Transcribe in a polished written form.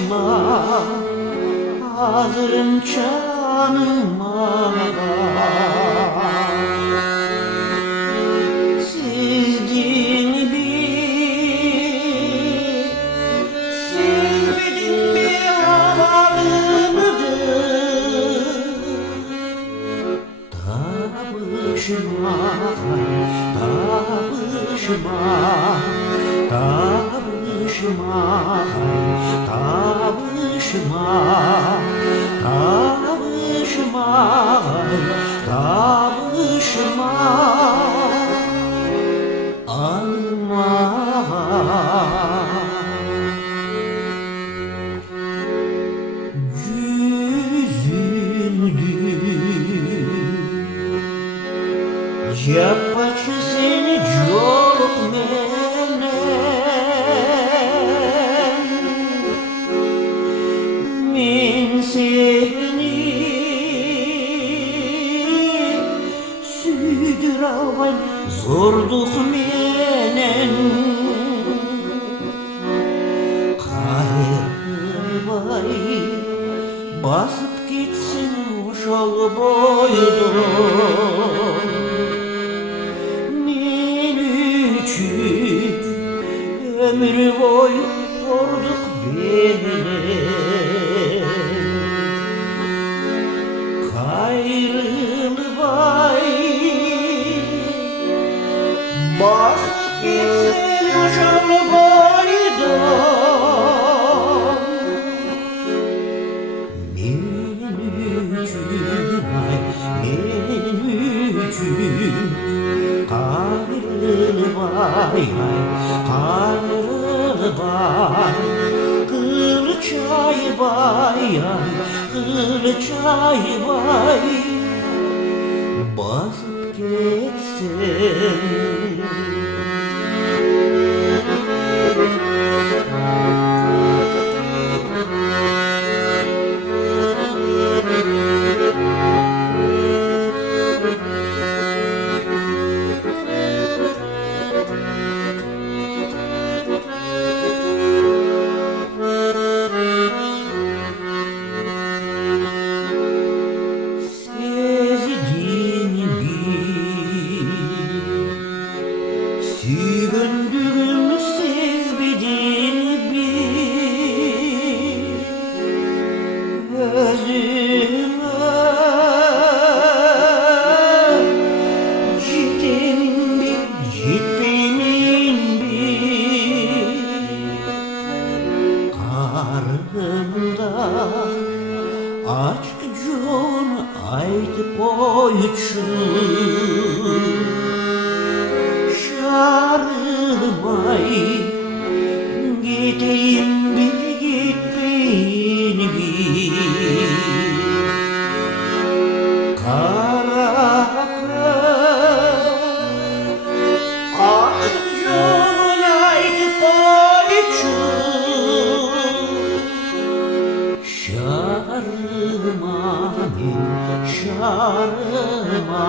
başıma, hazırım canıma. Sizdin bir halımdır. Ta başıma, ta başıma, ta başıma, ta başıma, ta başıma, ta başıma, alma. Yapacı seni çok men seni süydür alvay zorduk menen kaybay basıp gitsin uşal boydun. Ömür boyu vurduk beni, kayrılvay basıp gitsin uşal boydan. Benim üçün, ay benim üçün kayrılvay, kayrılvay, kılıçay bay, kılıçay bay, basıp geçsin. Sügündüğüm siz bidin bir özüme ciddimin bir ciddimin bir karnımda aşk can aydı koyuçum. Şarımay gideyim bir gitmeyin bir kara akıcın aydı koyuçum. Şarıma, şarıma,